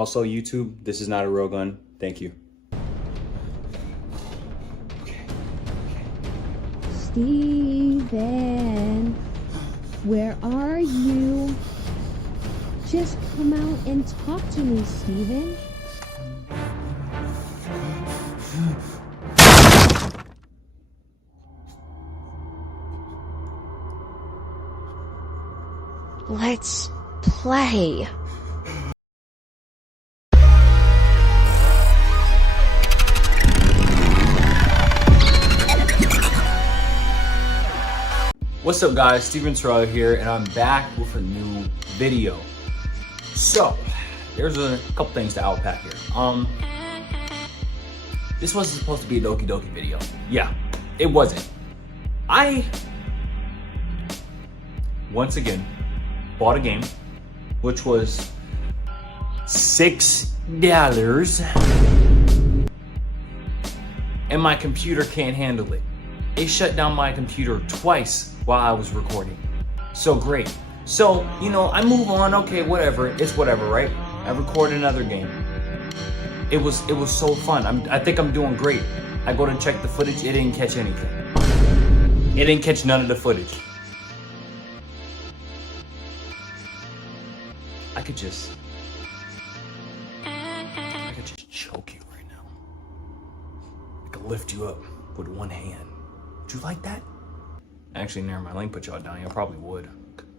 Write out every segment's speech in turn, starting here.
Also, YouTube, this is not a real gun. Thank you. Steven, where are you? Just come out and talk to me, Steven. Let's play. What's up, guys? Stvtrl here, and I'm back with a new video. So, there's a couple things to unpack here. This wasn't supposed to be a Doki Doki video. Yeah, it wasn't. I once again bought a game, which was $6, and my computer can't handle it. It shut down my computer twice while I was recording. So great. So, you know, I move on, okay, whatever. It's whatever, right? I record another game. It was so fun. I think I'm doing great. I go to check the footage, it didn't catch anything. It didn't catch none of the footage. I could just choke you right now. I could lift you up with one hand. Would you like that? Actually, never mind. Let me put y'all down. Y'all probably would.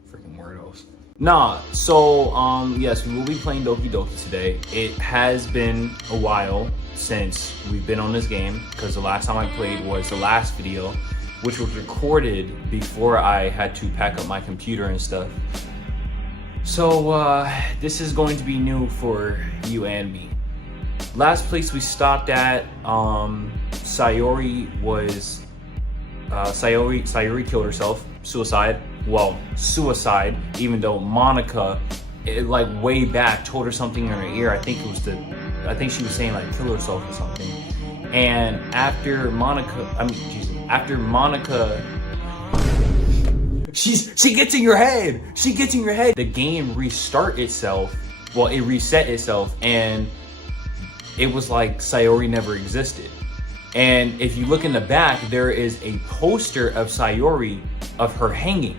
Freaking weirdos. Nah, so, yes, we will be playing Doki Doki today. It has been a while since we've been on this game, because the last time I played was the last video, which was recorded before I had to pack up my computer and stuff. So, this is going to be new for you and me. Last place we stopped at, Sayori was... Sayori killed herself, suicide. Well, suicide, even though Monica, like way back, told her something in her ear. I think she was saying like kill herself or something. And after Monica, she gets in your head. She gets in your head. The game restart itself. Well, it reset itself, and it was like Sayori never existed. And if you look in the back, there is a poster of Sayori of her hanging.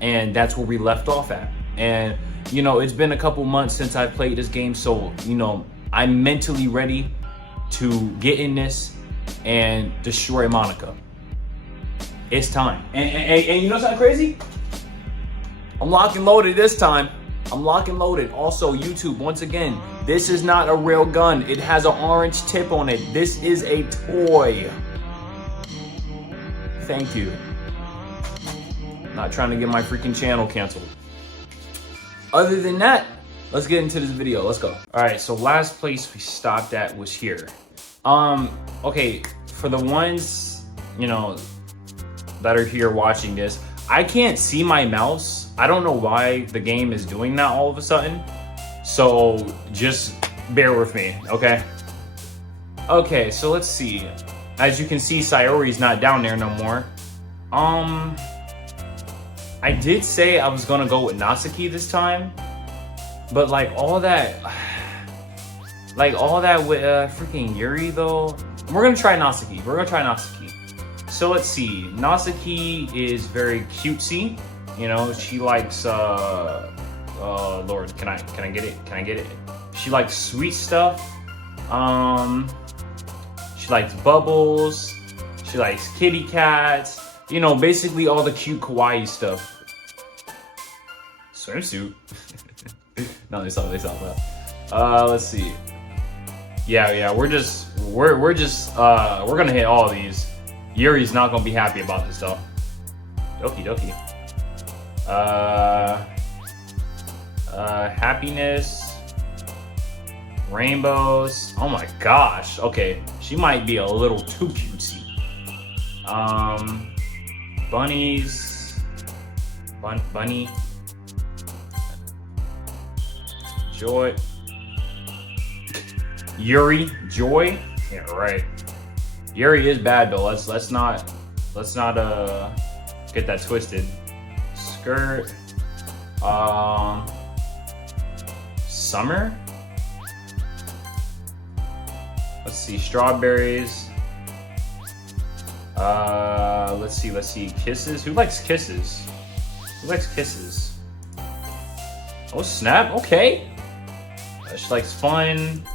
And that's where we left off at. And, you know, it's been a couple months since I played this game. So, you know, I'm mentally ready to get in this and destroy Monica. It's time. And you know something crazy? I'm lock and loaded this time. I'm lock and loaded. Also, YouTube, once again, this is not a real gun. It has an orange tip on it. This is a toy. Thank you. Not trying to get my freaking channel canceled. Other than that, let's get into this video. Let's go. All right, so last place we stopped at was here. Okay, for the ones, you know, that are here watching this, I can't see my mouse. I don't know why the game is doing that all of a sudden. So just bear with me, okay? Okay, so let's see. As you can see, Sayori's not down there no more. I did say I was gonna go with Natsuki this time, but like all that with freaking Yuri though, we're gonna try Natsuki. So let's see. Natsuki is very cutesy. You know, she likes Lord, can I get it? Can I get it? She likes sweet stuff. She likes bubbles. She likes kitty cats. You know, basically all the cute kawaii stuff. Swimsuit. No, they saw that. Let's see. Yeah, we're gonna hit all these. Yuri's not gonna be happy about this though. Doki Doki. Happiness. Rainbows. Oh my gosh. Okay, she might be a little too cutesy. Bunnies. Bunny. Joy. Yuri. Joy. Yeah, right. Yuri is bad though. Let's not get that twisted. Skirt. Summer. Let's see, strawberries. Let's see, kisses. Who likes kisses? Who likes kisses? Oh snap, okay. She likes fun.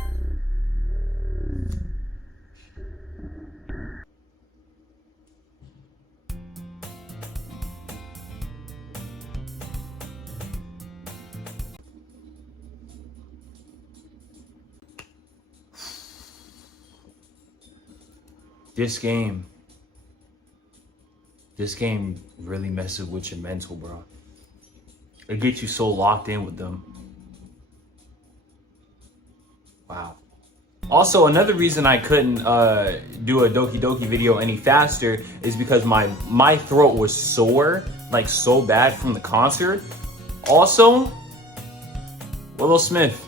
This game really messes with your mental, bro. It gets you so locked in with them. Wow. Also, another reason I couldn't do a Doki Doki video any faster is because my throat was sore, like so bad from the concert. Also, Willow Smith,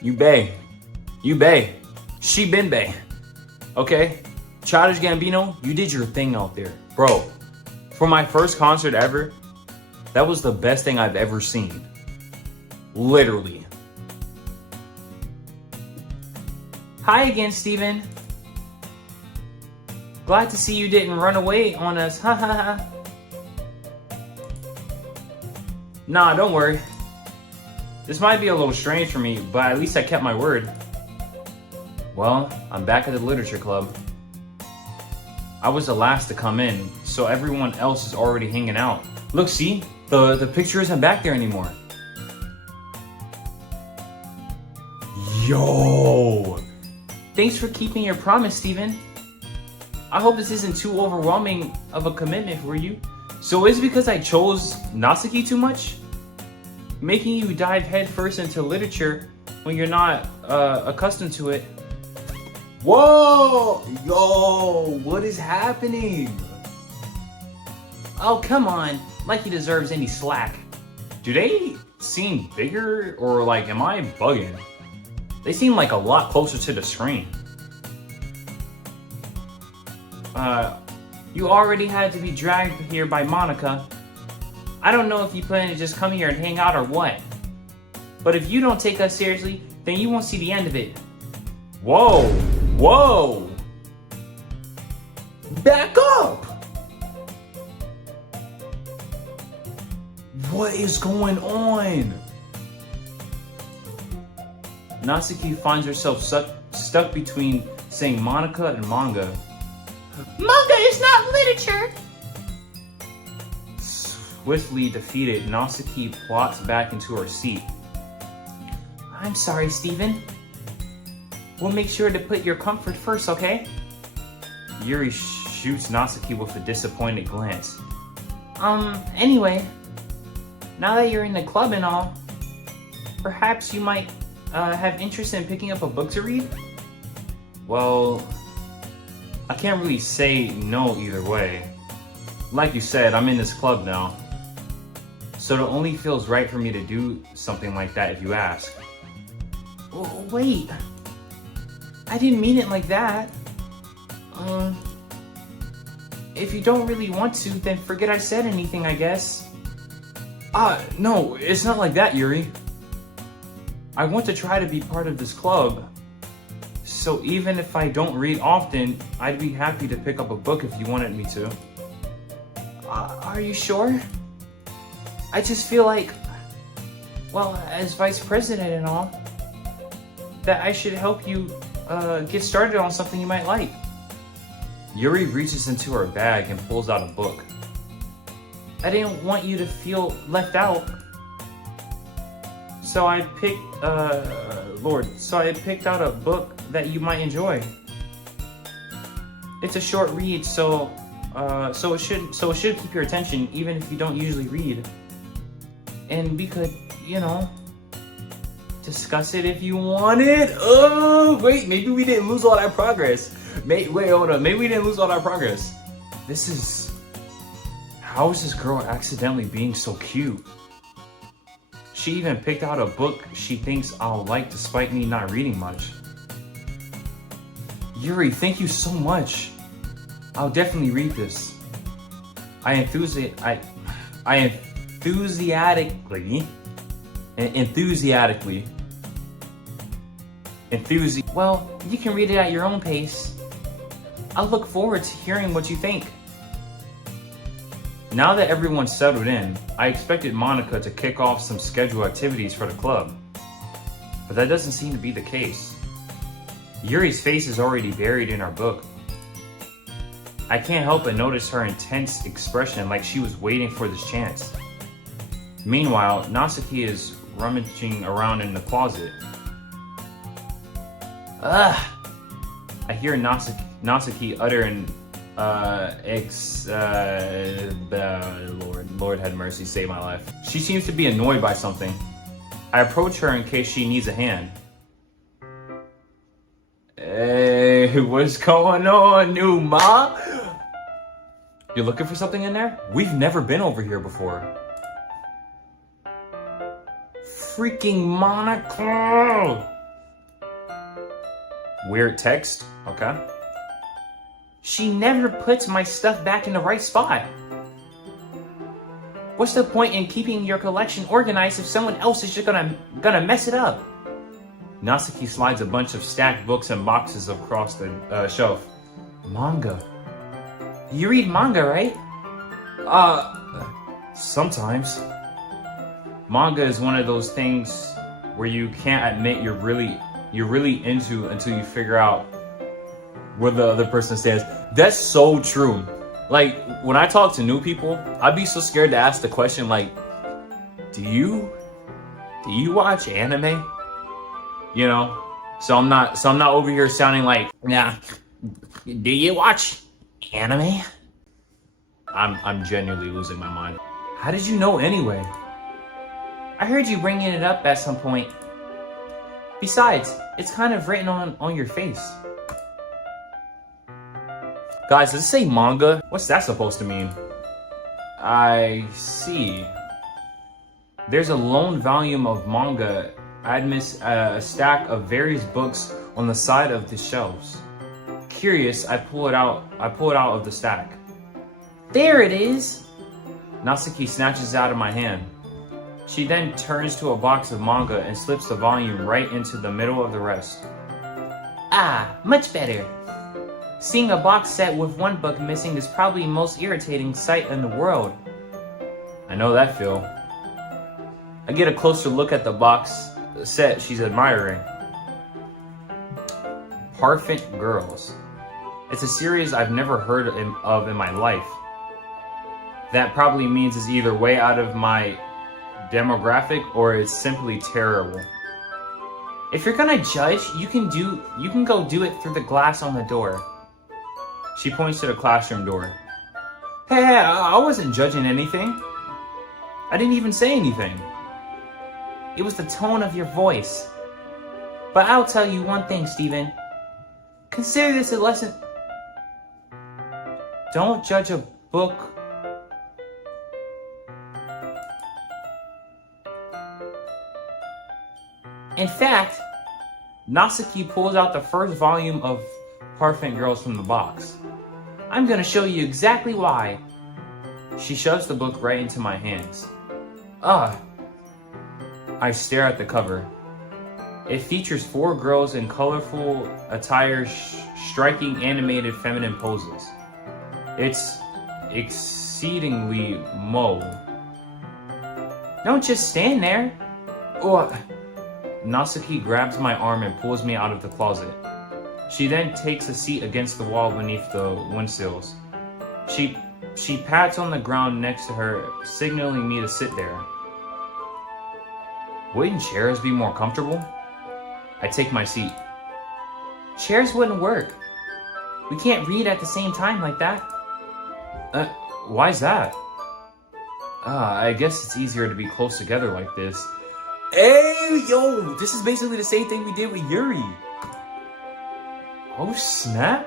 you bae. She been bae. Okay? Childish Gambino, you did your thing out there. Bro, for my first concert ever, that was the best thing I've ever seen. Literally. Hi again, Steven. Glad to see you didn't run away on us. Ha ha ha. Nah, don't worry. This might be a little strange for me, but at least I kept my word. Well, I'm back at the literature club. I was the last to come in, so everyone else is already hanging out. Look, see? The picture isn't back there anymore. Yo! Thanks for keeping your promise, Steven. I hope this isn't too overwhelming of a commitment for you. So is it because I chose Natsuki too much? Making you dive headfirst into literature when you're not accustomed to it. Whoa! Yo, what is happening? Oh, come on. Like he deserves any slack. Do they seem bigger or like, am I bugging? They seem like a lot closer to the screen. You already had to be dragged here by Monica. I don't know if you plan to just come here and hang out or what. But if you don't take us seriously, then you won't see the end of it. Whoa! Whoa! Back up! What is going on? Natsuki finds herself stuck between saying Monica and manga. Manga is not literature! Swiftly defeated, Natsuki plots back into her seat. I'm sorry, Steven. We'll make sure to put your comfort first, okay? Yuri shoots Natsuki with a disappointed glance. Anyway, now that you're in the club and all, perhaps you might have interest in picking up a book to read? Well, I can't really say no either way. Like you said, I'm in this club now. So it only feels right for me to do something like that if you ask. Oh, wait. I didn't mean it like that. If you don't really want to, then forget I said anything, I guess. No, it's not like that, Yuri. I want to try to be part of this club. So even if I don't read often, I'd be happy to pick up a book if you wanted me to. Are you sure? I just feel like, well, as vice president and all, that I should help you get started on something you might like. Yuri reaches into her bag and pulls out a book. I didn't want you to feel left out. So I picked out a book that you might enjoy. It's a short read, so it should keep your attention even if you don't usually read. And we could, discuss it if you wanted. Oh, wait, maybe we didn't lose all that progress. Wait, hold up. Maybe we didn't lose all that progress. How is this girl accidentally being so cute? She even picked out a book she thinks I'll like despite me not reading much. Yuri, thank you so much. I'll definitely read this. I enthusiastically Enthusiasm. Well, you can read it at your own pace. I look forward to hearing what you think. Now that everyone's settled in, I expected Monica to kick off some scheduled activities for the club. But that doesn't seem to be the case. Yuri's face is already buried in our book. I can't help but notice her intense expression, like she was waiting for this chance. Meanwhile, Natsuki is rummaging around in the closet. Ugh! I hear Natsuki utter an Lord have mercy, save my life. She seems to be annoyed by something. I approach her in case she needs a hand. Hey, what's going on, new ma? You're looking for something in there? We've never been over here before. Freaking Monica! Weird text, okay. She never puts my stuff back in the right spot. What's the point in keeping your collection organized if someone else is just gonna mess it up? Natsuki slides a bunch of stacked books and boxes across the shelf. Manga. You read manga, right? Sometimes. Manga is one of those things where you can't admit you're really into until you figure out where the other person stands. That's so true. Like, when I talk to new people, I'd be so scared to ask the question, like, do you watch anime? You know? So I'm not over here sounding like, nah, do you watch anime? I'm genuinely losing my mind. How did you know anyway? I heard you bringing it up at some point. Besides, it's kind of written on your face. Guys, does it say manga? What's that supposed to mean? I see. There's a lone volume of manga amidst a stack of various books on the side of the shelves. Curious, I pull it out of the stack. There it is! Natsuki snatches it out of my hand. She then turns to a box of manga and slips the volume right into the middle of the rest. Ah, much better. Seeing a box set with one book missing is probably the most irritating sight in the world. I know that feel. I get a closer look at the box set she's admiring. Parfait Girls. It's a series I've never heard of in my life. That probably means it's either way out of my demographic or it's simply terrible. If you're gonna judge, you can go do it through the glass on the door. She points to the classroom door. Hey, I wasn't judging anything. I didn't even say anything. It was the tone of your voice. But I'll tell you one thing, Steven. Consider this a lesson. Don't judge a book. In fact, Natsuki pulls out the first volume of Parfait Girls from the box. I'm gonna show you exactly why. She shoves the book right into my hands. Ugh. I stare at the cover. It features 4 girls in colorful attire striking animated feminine poses. It's exceedingly Don't just stand there. Ugh. Natsuki grabs my arm and pulls me out of the closet. She then takes a seat against the wall beneath the windsills. She pats on the ground next to her, signaling me to sit there. Wouldn't chairs be more comfortable? I take my seat. Chairs wouldn't work. We can't read at the same time like that. Why's that? I guess it's easier to be close together like this. Hey, yo, this is basically the same thing we did with Yuri. Oh, snap.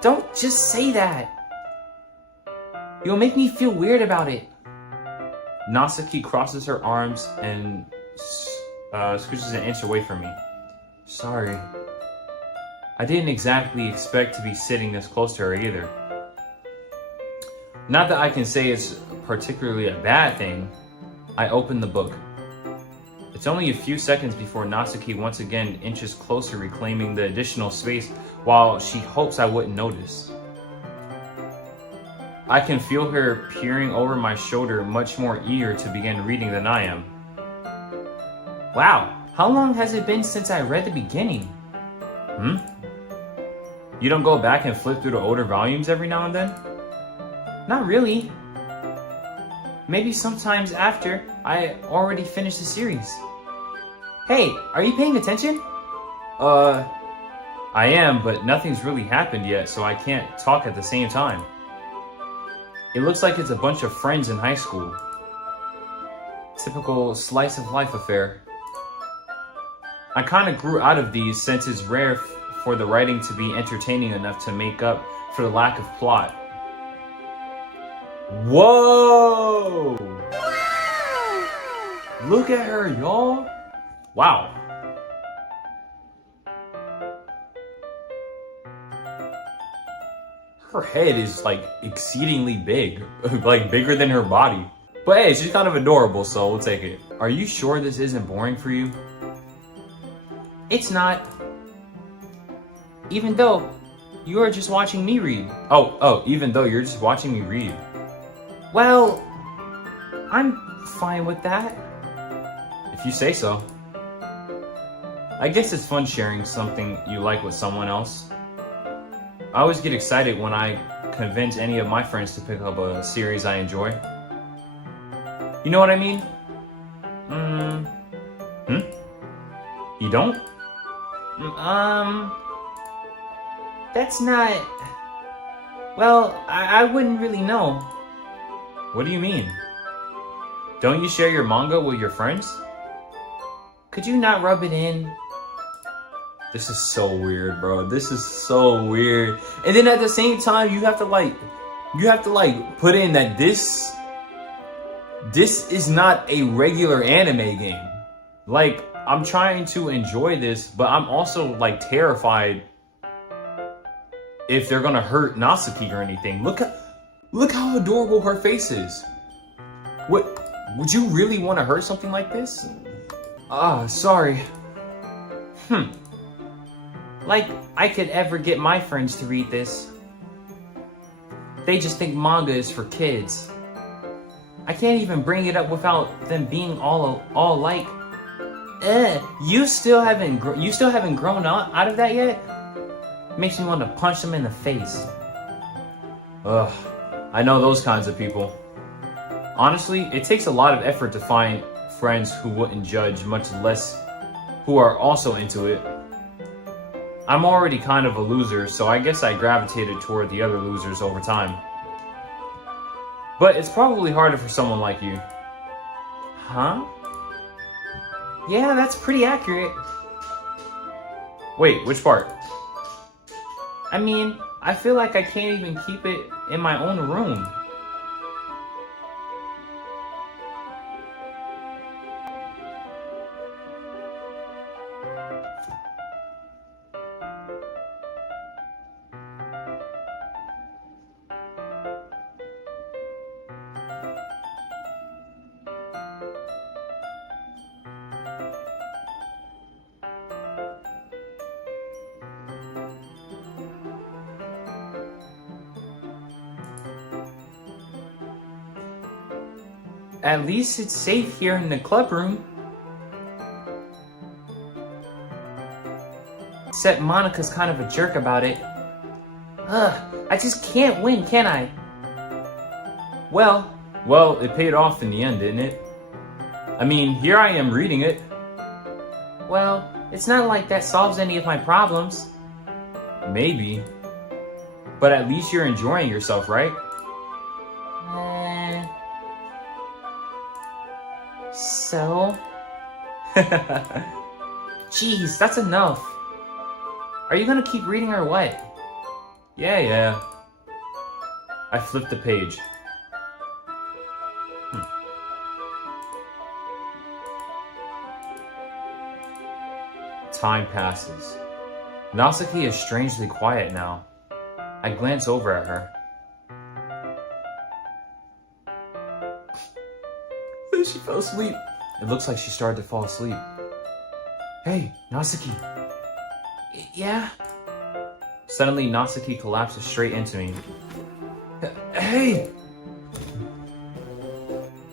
Don't just say that. You'll make me feel weird about it. Natsuki crosses her arms and scooches an inch away from me. Sorry. I didn't exactly expect to be sitting this close to her either. Not that I can say it's particularly a bad thing. I open the book. It's only a few seconds before Natsuki once again inches closer, reclaiming the additional space while she hopes I wouldn't notice. I can feel her peering over my shoulder, much more eager to begin reading than I am. Wow, how long has it been since I read the beginning? You don't go back and flip through the older volumes every now and then? Not really. Maybe sometimes after I already finished the series. Hey, are you paying attention? I am, but nothing's really happened yet, so I can't talk at the same time. It looks like it's a bunch of friends in high school. Typical slice of life affair. I kind of grew out of these since it's rare for the writing to be entertaining enough to make up for the lack of plot. Whoa! Look at her, y'all. Wow. Her head is like exceedingly big, like bigger than her body. But hey, she's kind of adorable, so we'll take it. Are you sure this isn't boring for you? It's not. Even though you're just watching me read. Oh, even though you're just watching me read. Well, I'm fine with that. If you say so. I guess it's fun sharing something you like with someone else. I always get excited when I convince any of my friends to pick up a series I enjoy. You know what I mean? You don't? That's not... Well, I wouldn't really know. What do you mean? Don't you share your manga with your friends? Could you not rub it in? This is so weird, bro. This is so weird. And then at the same time, you have to put in that this is not a regular anime game. Like, I'm trying to enjoy this, but I'm also like terrified if they're gonna hurt Natsuki or anything. Look how adorable her face is. What, would you really want to hurt something like this? Sorry. Like I could ever get my friends to read this. They just think manga is for kids. I can't even bring it up without them being all like, you still haven't grown up out of that yet? Makes me want to punch them in the face. Ugh, I know those kinds of people. Honestly, it takes a lot of effort to find friends who wouldn't judge, much less who are also into it. I'm already kind of a loser, so I guess I gravitated toward the other losers over time. But it's probably harder for someone like you. Huh? Yeah, that's pretty accurate. Wait, which part? I mean, I feel like I can't even keep it in my own room. At least it's safe here in the club room. Except Monica's kind of a jerk about it. I just can't win, can I? Well, it paid off in the end, didn't it? I mean, here I am reading it. Well, it's not like that solves any of my problems. Maybe. But at least you're enjoying yourself, right? So? Jeez, that's enough. Are you gonna keep reading or what? Yeah. I flipped the page. Time passes. Natsuki is strangely quiet now. I glance over at her. She fell asleep. It looks like she started to fall asleep. Hey, Natsuki. Yeah? Suddenly, Natsuki collapses straight into me. Hey!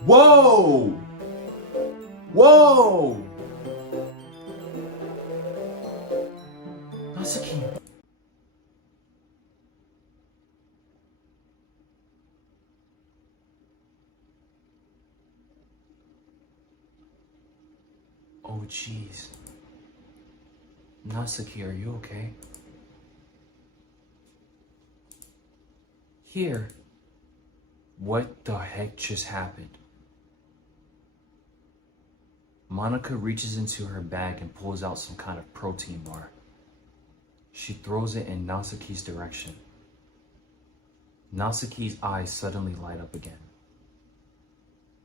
Whoa! Whoa! Natsuki. Oh, jeez. Natsuki, are you okay? Here. What the heck just happened? Monica reaches into her bag and pulls out some kind of protein bar. She throws it in Natsuki's direction. Natsuki's eyes suddenly light up again.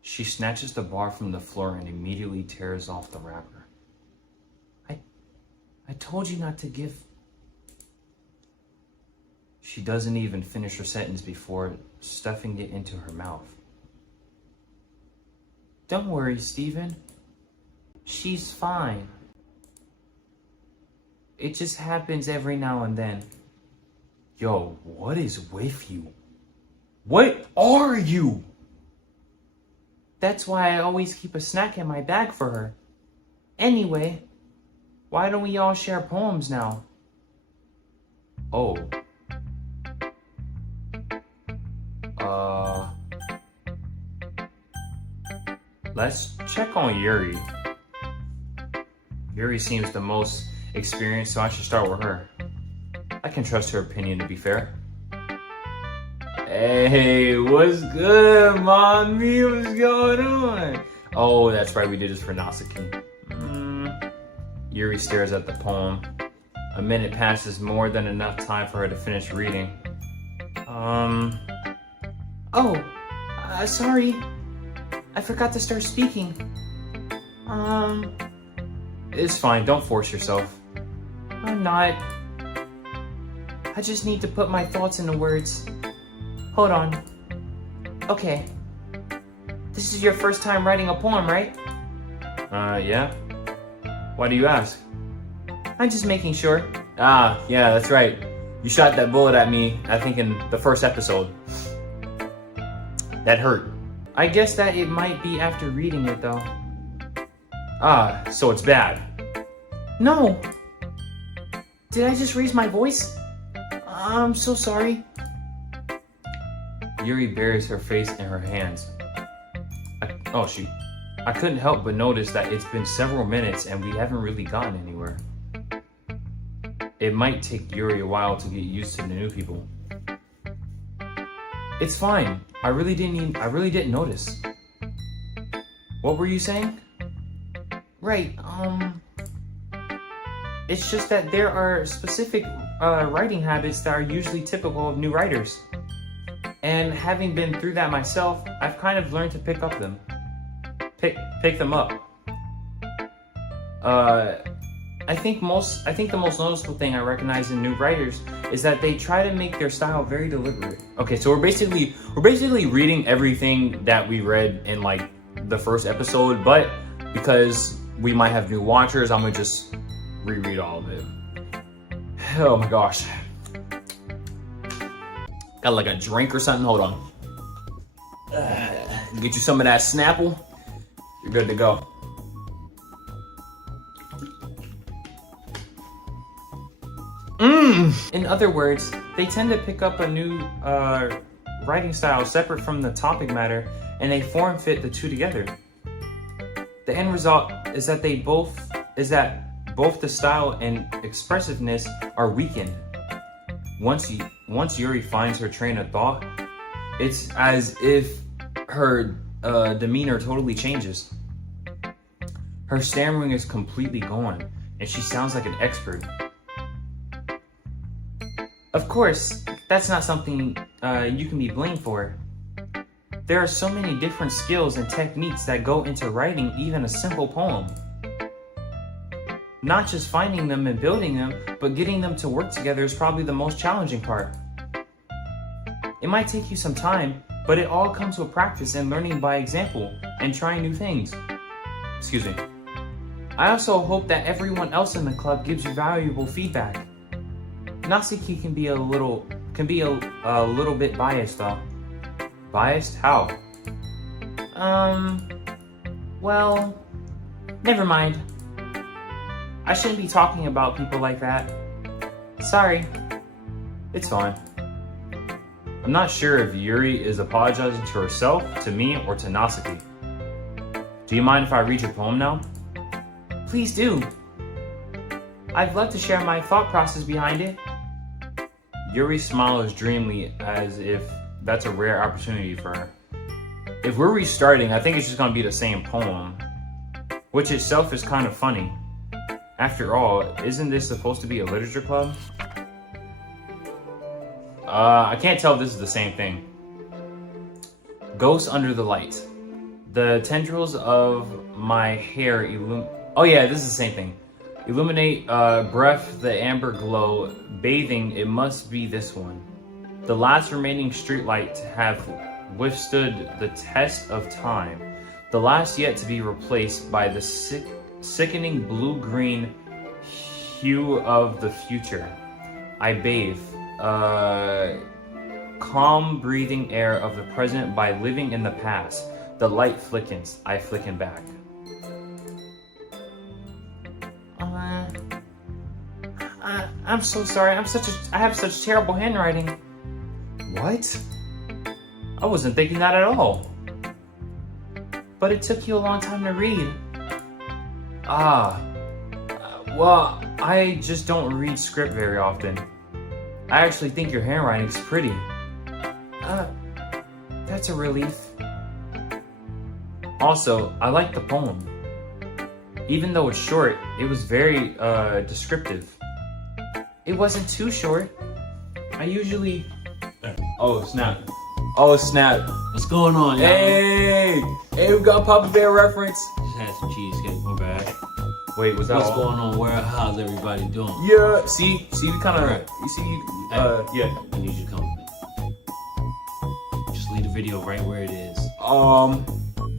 She snatches the bar from the floor and immediately tears off the wrapper. I told you not to give... She doesn't even finish her sentence before stuffing it into her mouth. Don't worry, Steven. She's fine. It just happens every now and then. Yo, what is with you? What are you? That's why I always keep a snack in my bag for her. Anyway, why don't we all share poems now? Oh. Let's check on Yuri. Yuri seems the most experienced, so I should start with her. I can trust her opinion, to be fair. Hey, what's good, mommy? What's going on? Oh, that's right, we did this for Natsuki. Yuri stares at the poem. A minute passes, more than enough time for her to finish reading. Sorry. I forgot to start speaking. It's fine, don't force yourself. I'm not. I just need to put my thoughts into words. Hold on. Okay. This is your first time writing a poem, right? Yeah. Why do you ask? I'm just making sure. Ah, yeah, that's right. You shot that bullet at me, I think in the first episode. That hurt. I guess that it might be after reading it, though. Ah, so it's bad. No. Did I just raise my voice? I'm so sorry. Yuri buries her face in her hands. I couldn't help but notice that it's been several minutes and we haven't really gotten anywhere. It might take Yuri a while to get used to the new people. It's fine. I really didn't notice. What were you saying? Right, it's just that there are specific writing habits that are usually typical of new writers. And having been through that myself, I've kind of learned to pick them up. I think the most noticeable thing I recognize in new writers is that they try to make their style very deliberate. Okay, so we're basically reading everything that we read in like the first episode, but because we might have new watchers, I'm gonna just reread all of it. Oh my gosh. Got like a drink or something? Hold on. Get you some of that Snapple. You're good to go. In other words, they tend to pick up a new writing style separate from the topic matter, and they form fit the two together. The end result is that both the style and expressiveness are weakened. Once Yuri finds her train of thought, it's as if her demeanor totally changes. Her stammering is completely gone, and she sounds like an expert. Of course, that's not something you can be blamed for. There are so many different skills and techniques that go into writing even a simple poem. Not just finding them and building them, but getting them to work together is probably the most challenging part. It might take you some time, but it all comes with practice and learning by example and trying new things. Excuse me. I also hope that everyone else in the club gives you valuable feedback. Natsuki can be a little bit biased though. Biased? How? Well, never mind. I shouldn't be talking about people like that. Sorry. It's fine. I'm not sure if Yuri is apologizing to herself, to me, or to Natsuki. Do you mind if I read your poem now? Please do. I'd love to share my thought process behind it. Yuri smiles dreamily as if that's a rare opportunity for her. If we're restarting, I think it's just gonna be the same poem, which itself is kind of funny. After all, isn't this supposed to be a literature club? I can't tell if this is the same thing. Ghosts under the light. The tendrils of my hair oh yeah, this is the same thing. Illuminate, breath, the amber glow, bathing, it must be this one. The last remaining streetlight to have withstood the test of time. The last yet to be replaced by the sickening blue-green hue of the future. I bathe, calm breathing air of the present by living in the past. The light flickens, I flicken back. I'm so sorry. I have such terrible handwriting. What? I wasn't thinking that at all. But it took you a long time to read. Well, I just don't read script very often. I actually think your handwriting's pretty. That's a relief. Also, I like the poem. Even though it's short, it was very descriptive. It wasn't too short. I usually... Oh, snap. Oh, snap. What's going on, y'all? Hey, we got Papa Bear reference. Just had some cheesecake, my bad. Wait, was that What's all? going on? How's everybody doing? Yeah, see, we kind of, Right. you see, Hey. yeah. I need you to come with me. Just leave the video right where it is.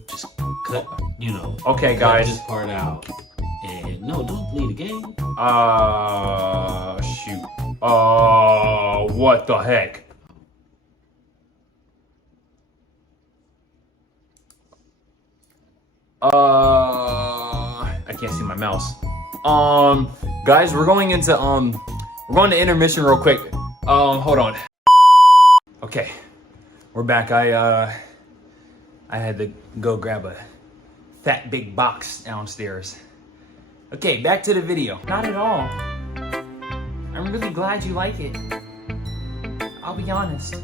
Just cut, Okay, cut guys. this part out. And no, don't leave the game. Shoot. What the heck? I can't see my mouse. Guys, we're going to intermission real quick. Hold on. Okay, we're back. I had to go grab a fat big box downstairs. Okay, back to the video. Not at all. I'm really glad you like it. I'll be honest.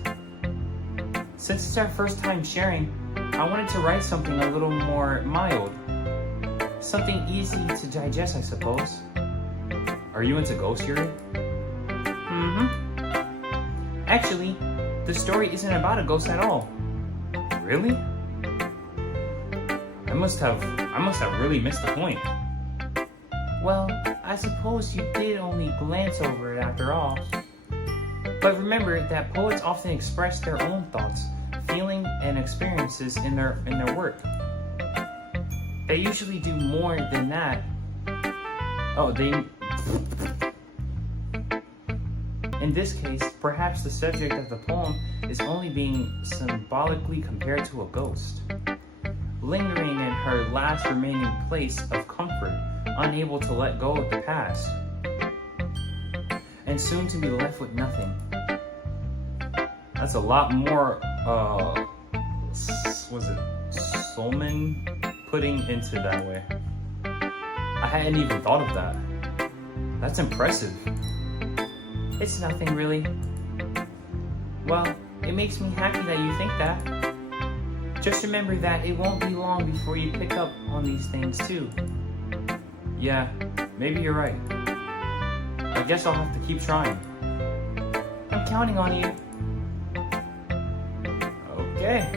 Since it's our first time sharing, I wanted to write something a little more mild. Something easy to digest, I suppose. Are you into ghost Yuri? Mm-hmm. Actually, the story isn't about a ghost at all. Really? I must have really missed the point. Well, I suppose you did only glance over it after all. But remember that poets often express their own thoughts, feelings, and experiences in their work. They usually do more than that. In this case, perhaps the subject of the poem is only being symbolically compared to a ghost, lingering in her last remaining place of comfort, unable to let go of the past, and soon to be left with nothing. That's a lot more, was it Solman putting into that way? I hadn't even thought of that. That's impressive. It's nothing really. Well, it makes me happy that you think that. Just remember that it won't be long before you pick up on these things too. Yeah, maybe you're right. I guess I'll have to keep trying. I'm counting on you. Okay.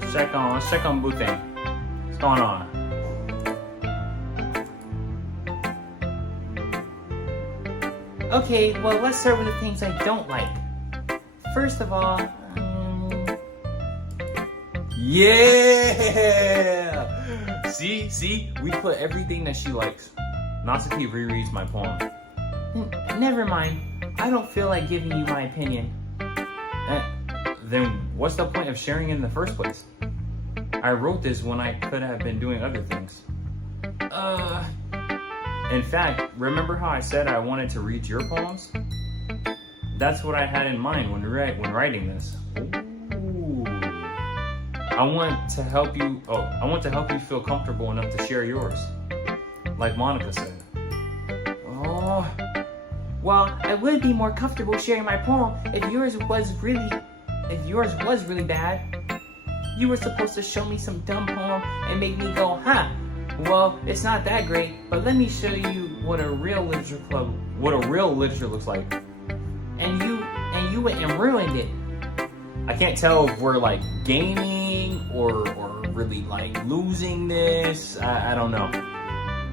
Let's check on Butane. What's going on? Okay, well, let's start with the things I don't like. First of all, yeah! See, we put everything that she likes. Natsuki rereads my poem. Never mind. I don't feel like giving you my opinion. Then what's the point of sharing it in the first place? I wrote this when I could have been doing other things. In fact, remember how I said I wanted to read your poems? That's what I had in mind when writing this. Ooh. I want to help you feel comfortable enough to share yours. Like Monica said. Oh. Well, I would be more comfortable sharing my poem if yours was really bad. You were supposed to show me some dumb poem and make me go, huh? Well, it's not that great, but let me show you what a real literature looks like. And you went and ruined it. I can't tell if we're like gaining or really like losing this. I don't know.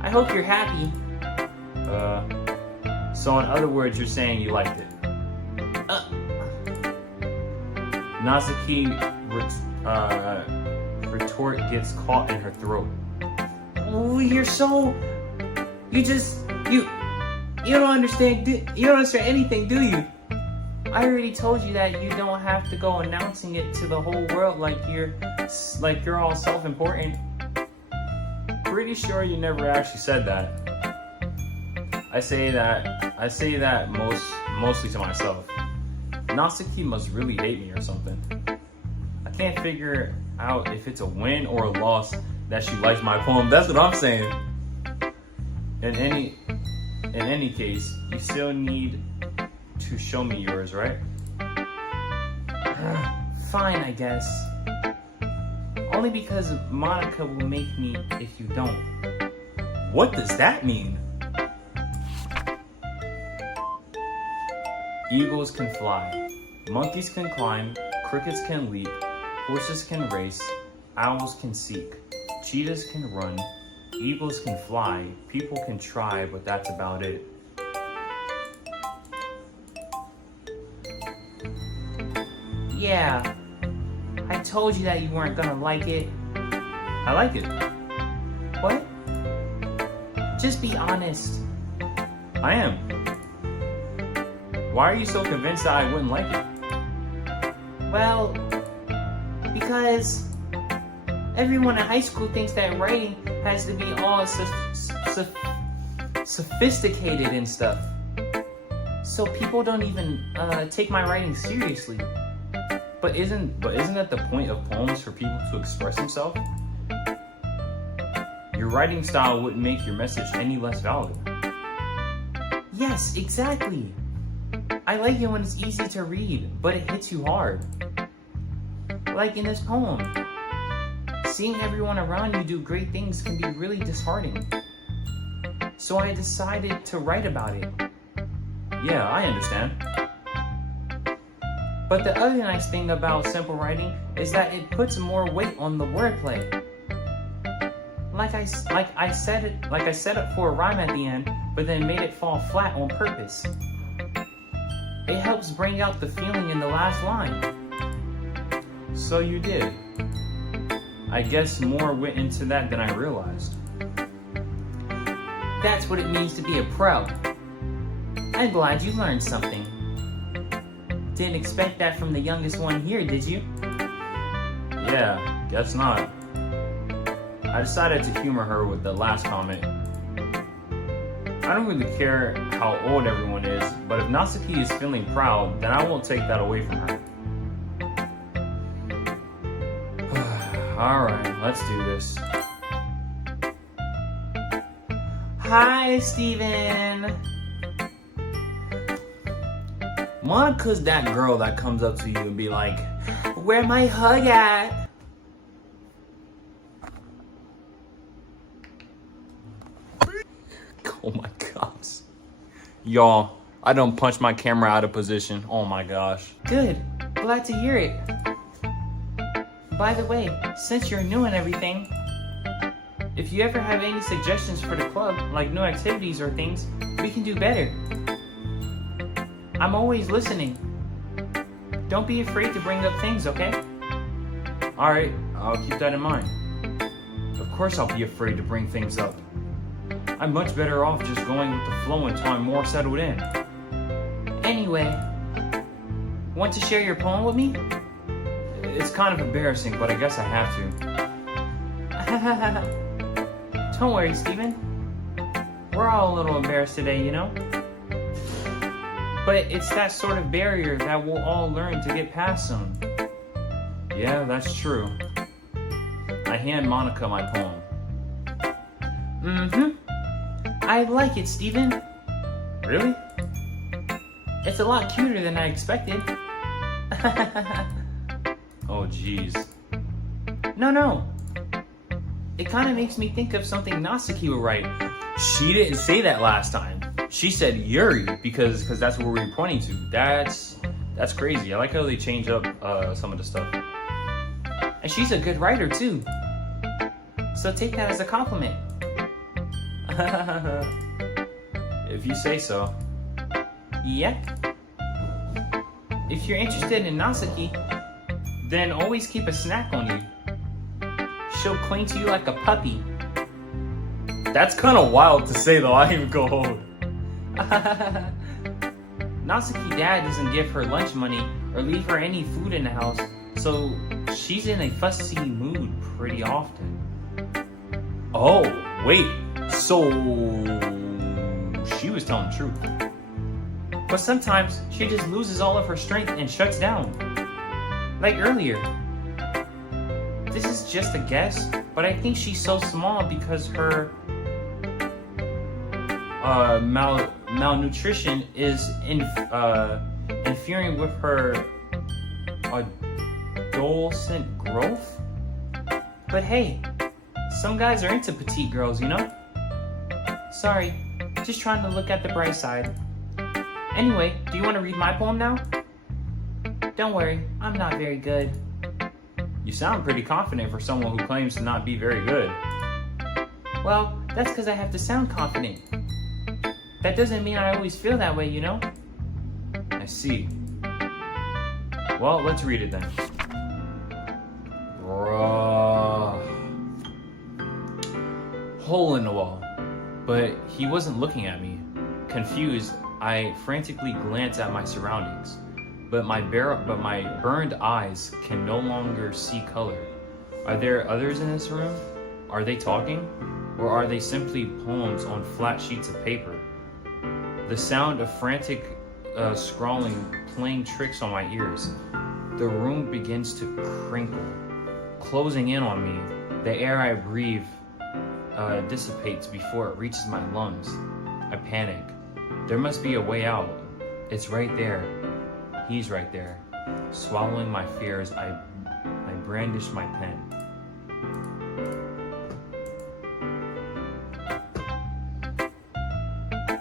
I hope you're happy. So in other words, you're saying you liked it. Natsuki retort gets caught in her throat. Oh, you don't understand. You don't understand anything, do you? I already told you that you don't have to go announcing it to the whole world like you're all self-important. Pretty sure you never actually said that. I say that mostly to myself. Natsuki must really hate me or something. I can't figure out if it's a win or a loss that she likes my poem. That's what I'm saying. In any case, you still need to show me yours, right? Fine, I guess. Only because Monica will make me if you don't. What does that mean? Eagles can fly, monkeys can climb, crickets can leap, horses can race, owls can seek, cheetahs can run, eagles can fly, people can try, but that's about it. Yeah, I told you that you weren't gonna like it. I like it. What? Just be honest. I am. Why are you so convinced that I wouldn't like it? Well, because everyone in high school thinks that writing has to be all sophisticated and stuff. So people don't even take my writing seriously. But isn't that the point of poems, for people to express themselves? Your writing style wouldn't make your message any less valuable. Yes, exactly. I like it when it's easy to read, but it hits you hard. Like in this poem. Seeing everyone around you do great things can be really disheartening. So I decided to write about it. Yeah, I understand. But the other nice thing about simple writing is that it puts more weight on the wordplay. Like I set it for a rhyme at the end, but then made it fall flat on purpose. It helps bring out the feeling in the last line. So you did. I guess more went into that than I realized. That's what it means to be a pro. I'm glad you learned something. Didn't expect that from the youngest one here, did you? Yeah, guess not. I decided to humor her with the last comment. I don't really care how old everyone is, but if Natsuki is feeling proud, then I won't take that away from her. Alright, let's do this. Hi, Steven. Monica's that girl that comes up to you and be like, "Where my hug at?" Oh my gosh. Y'all, I done punched my camera out of position. Oh my gosh. Good. Glad to hear it. By the way, since you're new and everything, if you ever have any suggestions for the club, like new activities or things, we can do better. I'm always listening. Don't be afraid to bring up things, okay? Alright, I'll keep that in mind. Of course I'll be afraid to bring things up. I'm much better off just going with the flow until I'm more settled in. Anyway, want to share your poem with me? It's kind of embarrassing, but I guess I have to. Don't worry, Steven. We're all a little embarrassed today, you know? But it's that sort of barrier that we'll all learn to get past soon. Yeah, that's true. I hand Monica my poem. I like it, Steven. Really? It's a lot cuter than I expected. Oh, jeez. No. It kind of makes me think of something Natsuki would write. She didn't say that last time. She said Yuri because that's what we were pointing to. That's crazy. I like how they change up some of the stuff. And she's a good writer, too. So take that as a compliment. If you say so. Yeah. If you're interested in Natsuki, then always keep a snack on you. She'll cling to you like a puppy. That's kind of wild to say, though. I even go hold. Natsuki dad doesn't give her lunch money or leave her any food in the house, so she's in a fussy mood pretty often. Oh, wait. So she was telling the truth. But sometimes she just loses all of her strength and shuts down. Like earlier. This is just a guess, but I think she's so small because her malnutrition is interfering with her adolescent growth. But hey, some guys are into petite girls, you know? Sorry, just trying to look at the bright side. Anyway, do you want to read my poem now? Don't worry, I'm not very good. You sound pretty confident for someone who claims to not be very good. Well, that's because I have to sound confident. That doesn't mean I always feel that way, you know? I see. Well, let's read it then. Hole in the wall. But he wasn't looking at me. Confused, I frantically glanced at my surroundings. But my burned eyes can no longer see color. Are there others in this room? Are they talking? Or are they simply poems on flat sheets of paper? The sound of frantic scrawling playing tricks on my ears. The room begins to crinkle, closing in on me. The air I breathe dissipates before it reaches my lungs. I panic. There must be a way out. It's right there. He's right there. Swallowing my fears, I brandish my pen.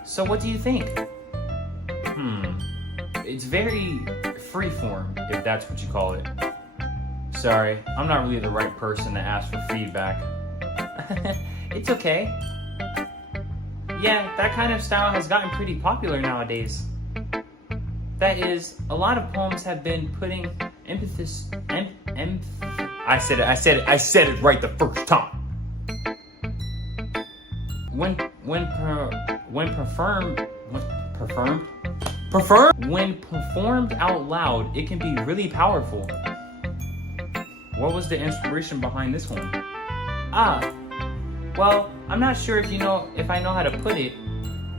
So what do you think? It's very freeform, if that's what you call it. Sorry, I'm not really the right person to ask for feedback. It's okay. Yeah, that kind of style has gotten pretty popular nowadays. That is, a lot of poems have been putting emphasis. I said it right the first time. When performed out loud, it can be really powerful. What was the inspiration behind this one? Well, I'm not sure if I know how to put it.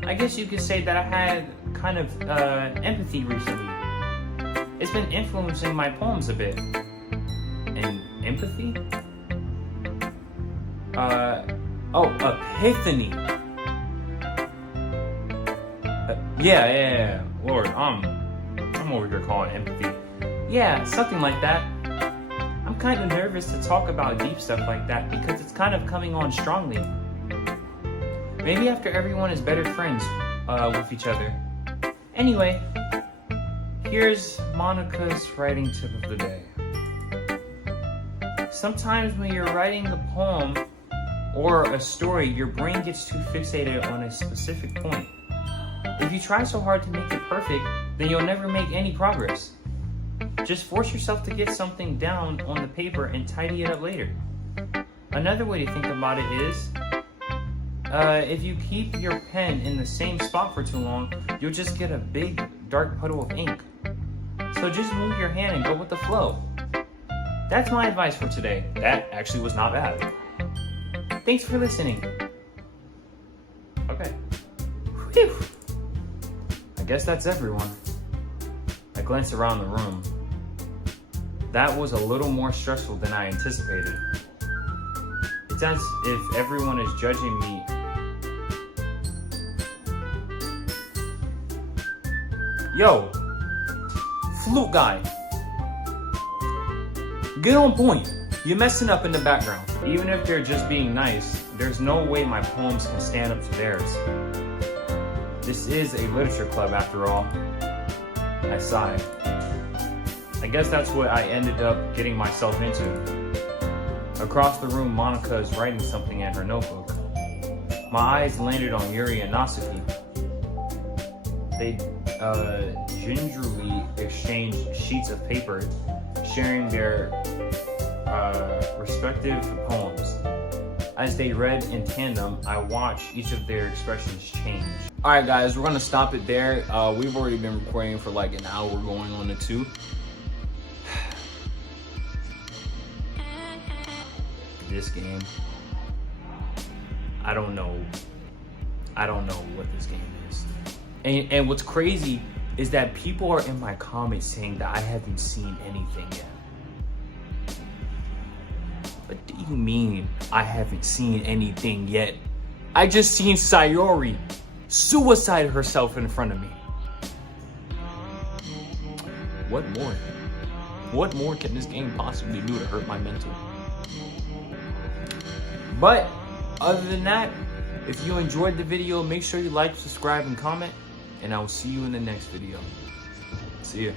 I guess you could say that I had kind of empathy recently. It's been influencing my poems a bit. And empathy? Epiphany. Yeah. Lord, I'm over here calling empathy. Yeah, something like that. I'm kind of nervous to talk about deep stuff like that because it's kind of coming on strongly. Maybe after everyone is better friends with each other. Anyway, here's Monica's writing tip of the day. Sometimes when you're writing a poem or a story, your brain gets too fixated on a specific point. If you try so hard to make it perfect, then you'll never make any progress. Just force yourself to get something down on the paper and tidy it up later. Another way to think about it is, if you keep your pen in the same spot for too long, you'll just get a big dark puddle of ink. So just move your hand and go with the flow. That's my advice for today. That actually was not bad. Thanks for listening. Okay. Whew. I guess that's everyone. I glanced around the room. That was a little more stressful than I anticipated. It's as if everyone is judging me. Yo, flute guy. Get on point. You're messing up in the background. Even if they're just being nice, there's no way my poems can stand up to theirs. This is a literature club after all. I sighed. I guess that's what I ended up getting myself into. Across the room, Monica is writing something in her notebook. My eyes landed on Yuri and Natsuki. They gingerly exchanged sheets of paper, sharing their respective poems. As they read in tandem, I watched each of their expressions change. All right, guys, we're gonna stop it there. We've already been recording for like an hour, going on to 2. This game, I don't know what this game is. And what's crazy is that people are in my comments saying that I haven't seen anything yet. What do you mean I haven't seen anything yet? I just seen Sayori suicide herself in front of me. What more? What more can this game possibly do to hurt my mental? But other than that, if you enjoyed the video, make sure you like, subscribe, and comment, and I will see you in the next video. See ya.